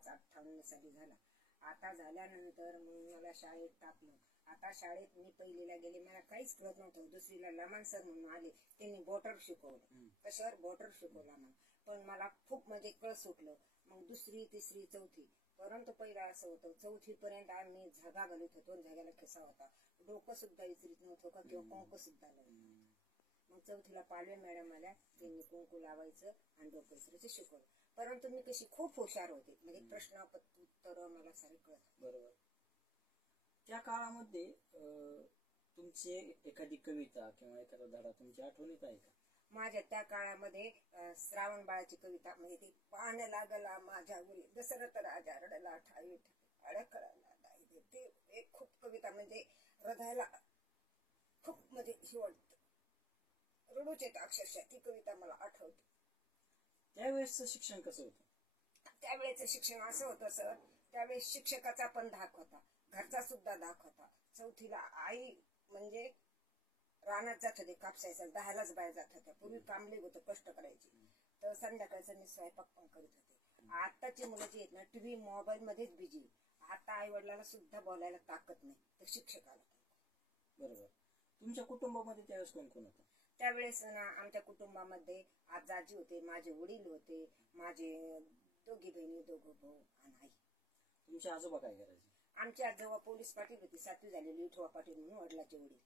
5/5/58 साली झाला. आता झाल्यानंतर मग मला शाळेत टाकलं. आता शाळेत मी पहिलीला गेले, मला काहीच कळत नव्हतं. दुसरीला लमान सर म्हणून आले, त्यांनी बॉर्डर शिकवलं, कशावर बॉर्डर शिकवला मला. पण मला खूप म्हणजे कळ सुटलं. मग 2री 3री 4थी, परंतु पहिला असं होतं 4थी पर्यंत आम्ही झगा घालत होतो, झग्याला खिसा होता, डोकं सुद्धा विचारित नव्हतं का किंवा कुंकू सुद्धा लावलं. मग 4थीला पालवे मॅडम आल्या, त्यांनी कुंकू लावायचं आणि डोकं विचारायचं शिकवलं. परंतु मी कशी खूप हुशार होते, म्हणजे प्रश्न उत्तर मला सारे कळत. बरोबर. त्या काळामध्ये तुमची एखादी कविता किंवा एखादा धडा तुमच्या आठवणीत आहे का? माझ्या त्या काळामध्ये श्रावण बाळाची कविता, म्हणजे ती पान लागला माझ्या गुरी, दशरथ राजा रडला ठाई अडकळला दाई दे, ते एक खूप कविता म्हणजे हृदयाला खूप म्हणजे वाटत, रडूच येत अक्षरशः. ती कविता मला आठवते. त्यावेळेसचं शिक्षण कसं होतं? त्यावेळेचं शिक्षण असं होतं सर, त्यावेळेस शिक्षकाचा पण धाक होता, घरचा सुद्धा धाक होता. 4थीला आई म्हणजे रानात जात होते कापसायचं, 10लाच बाहेर जात होत्या. पूर्वी कामले होतं, कष्ट करायची. तर संध्याकाळचं मी स्वयंपाक पण करीत होते. आताची मुलं जी आहेत ना, टीव्ही मोबाईल मध्येच बिजी. आता आई वडिलांना सुद्धा बोलायला ताकद नाही, तर शिक्षकाला. बरोबर. तुमच्या कुटुंबामध्ये त्यावेळेस कोण कोण होतं? त्यावेळेस ना आमच्या कुटुंबामध्ये आजी होते, माझे वडील होते, माझे 2 बहिणी 2 भाऊ आणि आई. तुमचे आजोबा काय करायचे? आमची आजोबा पोलीस पाटील होती, 7वी झालेली, विठोबा पाटील म्हणून वडिलाचे वडील.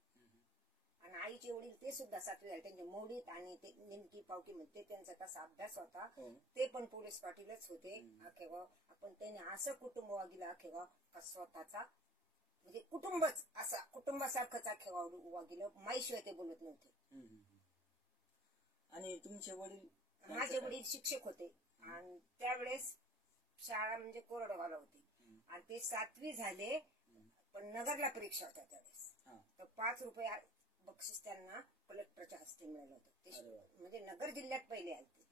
आणि आईचे वडील ते सुद्धा 7वी झाले, त्यांचे मोडीत आणि ते निमकी पावकी म्हणते त्यांचा कसा अभ्यास होता, ते पण पोलीस पाटीलच होते. अखेगाव आपण त्यांनी असं कुटुंब वागिला अखेगाव का स्वतःचा म्हणजे कुटुंबच असा कुटुंबासारखंच अखेगाव वागिलं, माईशिवाय ते बोलत नव्हते. आणि तुमचे वडील? माझे वडील शिक्षक होते आणि त्यावेळेस शाळा म्हणजे कोरडवाला होती आणि ते 7वी झाले, पण नगरला परीक्षा होत्या त्यावेळेस. तर 5 रुपये बक्षीस त्यांना कलेक्टरच्या हस्ते मिळालं होतं. ते म्हणजे नगर जिल्ह्यात पहिले आले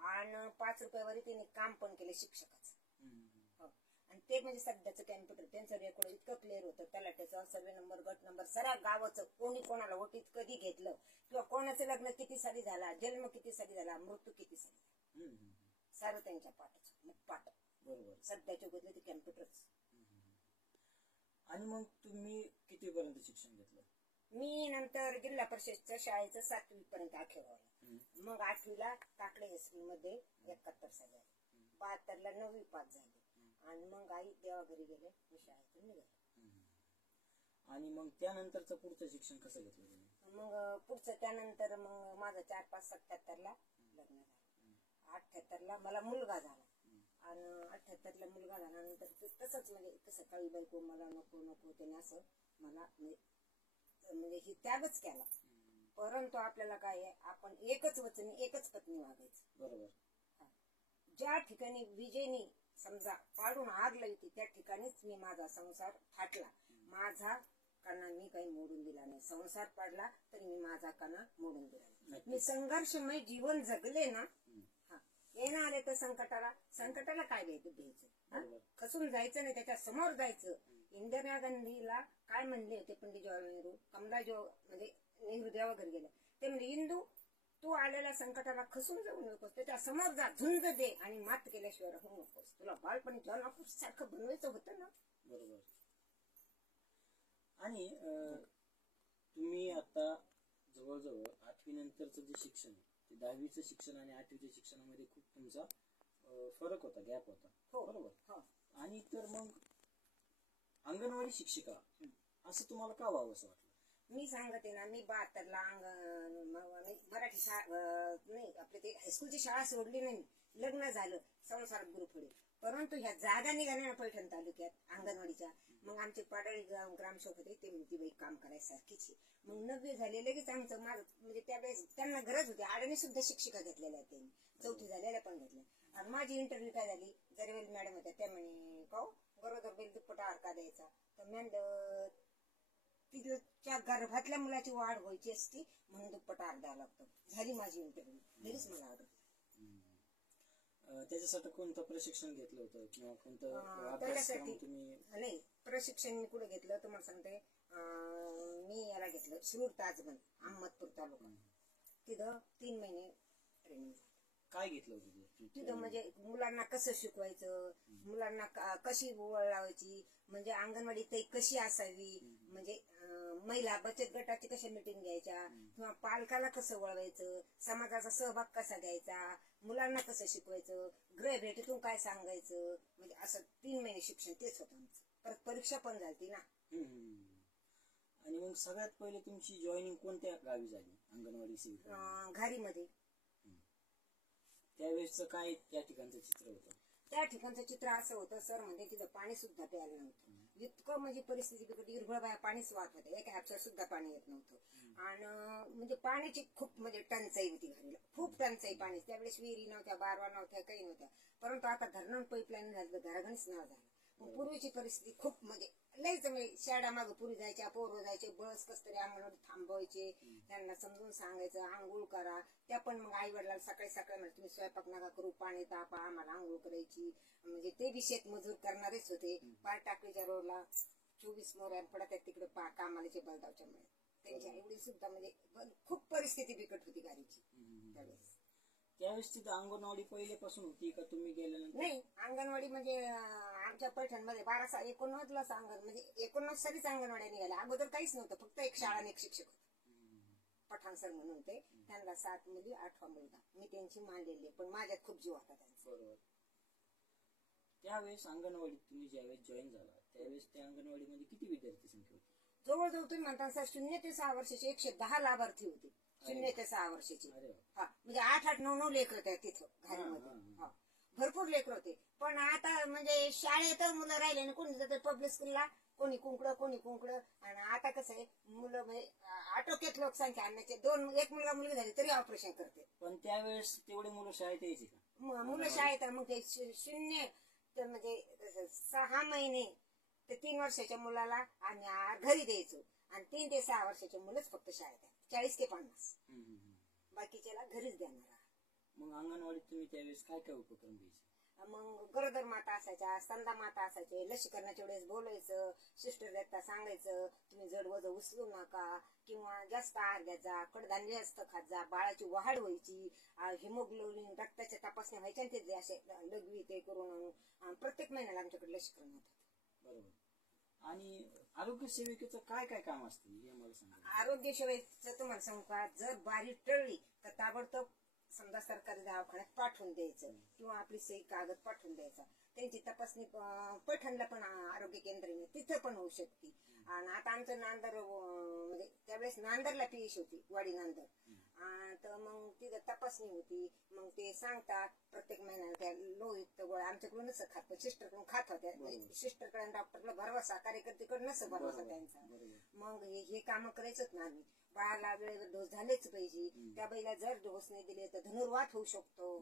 आणि 5 रुपयावर त्यांनी काम पण केले शिक्षकाचं. आणि ते म्हणजे सध्याचं कॅम्प्युटर, त्यांचं रेकॉर्ड इतकं क्लिअर होतं, तलाट्याचा सर्वे नंबर, गट नंबर, सगळ्या गावाचं कोणी कोणाला वोटीत कधी घेतलं किंवा कोणाचं लग्न किती साली झाला, जन्म किती साली झाला, मृत्यू किती साली झाला, सारं त्यांच्या पाठच पाठ. बरोबर. सध्याच्या गोष्टी ते कॅम्प्युटरच. आणि मग तुम्ही कितीपर्यंत शिक्षण घेतलं? मी नंतर जिल्हा परिषदच्या शाळेचं 7वी पर्यंत अखेगावला. मग 8वीला टाकले हायस्कूल मध्ये 71 साली आले. 72ला 9वी पास झाली आणि मग आई देवाघरी गेले, मी शाळेतून निघाले. आणि मग त्यानंतरचं पुढचं शिक्षण कसं घेतलं तुम्ही? मग पुढचं त्यानंतर मग माझं 4-5-77ला लग्न झालं. 78ला मला मुलगा झाला आणि 78ला मुलगा झाल्यानंतर तसंच म्हणजे कसं काही बायको मला नको नको त्याने असं मला म्हणजे ही त्यागच केला. परंतु आपल्याला काय आहे, आपण एकच वचनी एकच पत्नी वागायचं. बरोबर. ज्या ठिकाणी विजेनी समजा पाडून आग लावती त्या ठिकाणीच मी माझा संसार फाटला. माझा कणा मी काही मोडून दिला नाही. संसार पाडला तरी मी माझा कणा मोडून दिला नाही. मी संघर्षमय जीवन जगले ना. येणं आले तर संकटाला काय घ्यायचं, खसून जायचं नाही, त्याच्या समोर जायचं. इंदिरा गांधीला काय म्हणले होते पंडित जवाहरलाल नेहरू, कमला म्हणजे नेहरू देवाघरी गेले, ते म्हणजे इंदू तू आलेल्या संकटाला खसून जाऊ नकोस, त्याच्या समोर जा, झुंज दे आणि मात केल्याशिवाय राहू नकोस. तुला बालपणी जॉन ऑफिस सारखं बनवायचं होतं ना. बरोबर. आणि तुम्ही आता जवळजवळ 8वी नंतरचं जे शिक्षण ते 10वीचं शिक्षण आणि 8वीच्या शिक्षणामध्ये खूप तुमचा फरक होता, गॅप होता. बरोबर. आणि तर मग अंगणवाडी शिक्षिका असं तुम्हाला का व्हावं असं वाटलं? मी सांगते ना, मी 72ला मराठी शाळा नाही आपले ते हायस्कूलची शाळा सोडली नाही, लग्न झालं, संसार गुरुफळे. परंतु ह्या जागा निघाल्या पैठण तालुक्यात अंगणवाडीच्या. मग आमचे पाडळी ग्रामसेवक होते, ते म्हणते बाई काम करायसारखीच. मग 9वी झाले लगेच आमचं माझं म्हणजे त्यावेळेस त्यांना गरज होती, आडणी सुद्धा शिक्षिका घेतलेल्या त्यांनी, 4थी झालेल्या पण घेतल्या. आणि माझी इंटरव्ह्यू काय झाली, जरवेल मॅडम होत्या, त्या म्हणे का गरोदर बैल दुप्पटा आरका द्यायचा. तर म्हणलं तिच्या गर्भातल्या मुलाची वाढ व्हायची असती म्हणून दुप्पटा आर द्यावा लागतो. झाली माझी इंटरव्ह्यू, घरीच मला ऑर्डर. त्याच्यासाठी कोणतं प्रशिक्षण घेतलं होतं किंवा कोणतं त्याच्यासाठी नाही प्रशिक्षण मी कुठे घेतलं तुम्हाला सांगते. मी याला घेतलं शिरूर ताजबन अहमदपूर तालुका, तिथं 3 महिने ट्रेनिंग. काय घेतलं होतं तिथं म्हणजे मुलांना कसं शिकवायचं, मुलांना कशी ओळ लावायची, म्हणजे अंगणवाडी ताई कशी असावी, म्हणजे महिला बचत गटाची कशा मिटिंग घ्यायच्या, किंवा पालकाला कसं वळवायचं, समाजाचा सहभाग कसा घ्यायचा, मुलांना कसं शिकवायचं, गृह भेटीतून काय सांगायचं, म्हणजे असं 3 महिने शिक्षण तेच होतं आमचं. परत परीक्षा पण झाली ना. आणि मग सगळ्यात पहिले तुमची जॉईनिंग कोणत्या गावी झाली अंगणवाडी सेविका? घारीमध्ये. त्यावेळेसचं काय त्या ठिकाणचं चित्र होतं? त्या ठिकाणचं चित्र असं होतं सर, म्हणजे तिथं पाणी सुद्धा प्यायला नव्हतं. इतकं म्हणजे परिस्थिती बिकट, हिरबळ बाया पाणीच वाहत होते, एका हापशात सुद्धा पाणी येत नव्हतं. आणि म्हणजे पाण्याची खूप म्हणजे टंचाई होती घरीला, खूप टंचाई पाणी. त्यावेळेस विहिरी नव्हत्या, बारवा नव्हत्या, काही नव्हत्या. परंतु आता धरणं पाईपलाईन झालं, घराघणीच नाव झालं. पूर्वीची परिस्थिती खूप म्हणजे लईच म्हणजे शाळा मागं पुरी जायच्या, पोरं जायचे, बस कस तरी अंगणवाडी थांबवायचे, त्यांना समजून सांगायचं आंघोळ करा. त्या पण मग आई वडिलांना सकाळी सकाळी म्हणजे तुम्ही स्वयंपाक नका करू, पाणी तापा, आम्हाला आंघोळ करायची. म्हणजे ते बी शेतमजूर करणारेच होते. पार टाकळीच्या रोडला 24 मोऱ्या पडत आहेत तिकडे कामालाचे बलदावच्या मुळे त्यांच्या एवढी सुद्धा म्हणजे खूप परिस्थिती बिकट होती गाडीची त्यावेळेस. त्यावेळेस तिथं अंगणवाडी पहिल्यापासून होती का तुम्ही गेल्यानंतर? नाही, अंगणवाडी म्हणजे आमच्या पैठणमध्ये 1919 अंगण म्हणजे 19 सालीच अंगणवाड्या निघाल्या. अगोदर काहीच नव्हतं, फक्त एक शाळा आणि एक शिक्षक होते, पठाण सर म्हणून ते. त्यांना 7 मुली 8वा मुलगा. मी त्यांची मांडलेली, पण माझ्यात खूप जीव होता त्यांचा. बरोबर. त्यावेळेस अंगणवाडीत तुम्ही ज्यावेळेस जॉईन झाला त्यावेळेस त्या अंगणवाडीमध्ये किती विद्यार्थी संख्या होती? जवळजवळ तुम्ही म्हणता सर 0 ते 6 वर्षाचे 110 लाभार्थी होते. 0 ते 6 वर्षाची. हा, म्हणजे 8-8, 9-9 लेकर होते तिथं घरामध्ये. भरपूर लेकर होते. पण आता म्हणजे शाळेत मुलं राहिले ना, कोणी जातं पब्लिक स्कूलला, कोणी कुंकडं. आणि आता कसं आहे, मुलं म्हणजे आटोक्यात लोकसंख्या आणण्याचे 1 मुलगा मुलगी झाली तरी ऑपरेशन करते. पण त्यावेळेस तेवढे मुलं शाळेत यायचे का? मुलं शाळेत मग ते 0 ते म्हणजे 6 महिने ते 3 वर्षाच्या मुलाला आणि घरी द्यायचो, आणि 3 ते 6 वर्षाच्या मुलंच फक्त शाळेत आहेत. 40 ते 50 बाकीच्याला घरीच देणार. मग अंगणवाडीत तुम्ही त्यावेळेस काय काय उपक्रम घ्यायचे? मग गरोदर माता असायच्या, स्तनदा माता असायचे, लसीकरणाच्या वेळेस बोलायचं, सिस्टर देखता सांगायचं तुम्ही जड वजन उचलू नका, किंवा जास्त आहार घ्यायचा, कडधान्य जास्त खात जा, बाळाची वाढ व्हायची, हिमोग्लोबिन रक्ताच्या तपासण्या व्हायच्या, ते असे लघवी ते करून प्रत्येक महिन्याला आमच्याकडे लसीकरण होतात. बरोबर. आणि आरोग्य सेविकेचं काय काय काम असतं हे मला सांगा. आरोग्य सेवेचं तुम्हाला सांगू का, जर बारी टळली तर ताबडतोब समजा सरकारी दवाखान्यात पाठवून द्यायचं, किंवा आपली सही कागद पाठवून द्यायचा. त्यांची तपासणी पैठणला पण आरोग्य केंद्र तिथं पण होऊ शकते. आणि आता आमचं नांदर म्हणजे त्यावेळेस नांदरला पीएच होती, वाडी नांदर. तर मग तिथं तपासणी होती. मग ते सांगतात प्रत्येक महिन्याला त्या लोहयुक्त गोळ्या आमच्याकडून नसं खात, पण सिस्टरकडून खात होत्या. सिस्टरकडे डॉक्टरला भरवसा, कार्यकर्तेकडे नसं भरवसा त्यांचा. मग हे कामं करायचंच ना आम्ही. बाळाला वेळेवर डोस झालेच पाहिजे. त्या बाईला जर डोस नाही दिले तर धनुर्वात होऊ शकतो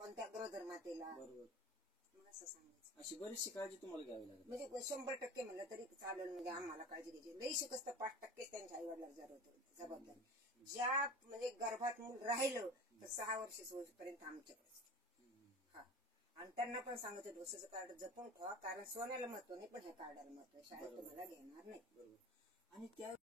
कोणत्या गरोदर मातेला. मग असं सांगायचं. अशी बरीचशी काळजी तुम्हाला घ्यावी लागेल. म्हणजे 100% म्हणलं तरी चालेल, म्हणजे आम्हाला काळजी घ्यायची. लई शिकस्त 5% त्यांच्या आई वडिलांना जबाबदारी. ज्या म्हणजे गर्भात मूल राहिलं तर 6 वर्ष होईपर्यंत आमच्याकडेच. हा, आणि त्यांना पण सांगायचं डोसेचं कार्ड जपून ठेवा, कारण सोन्याला महत्व नाही पण ह्या कार्डाला महत्व. शाळेत तुम्हाला घेणार नाही. आणि त्या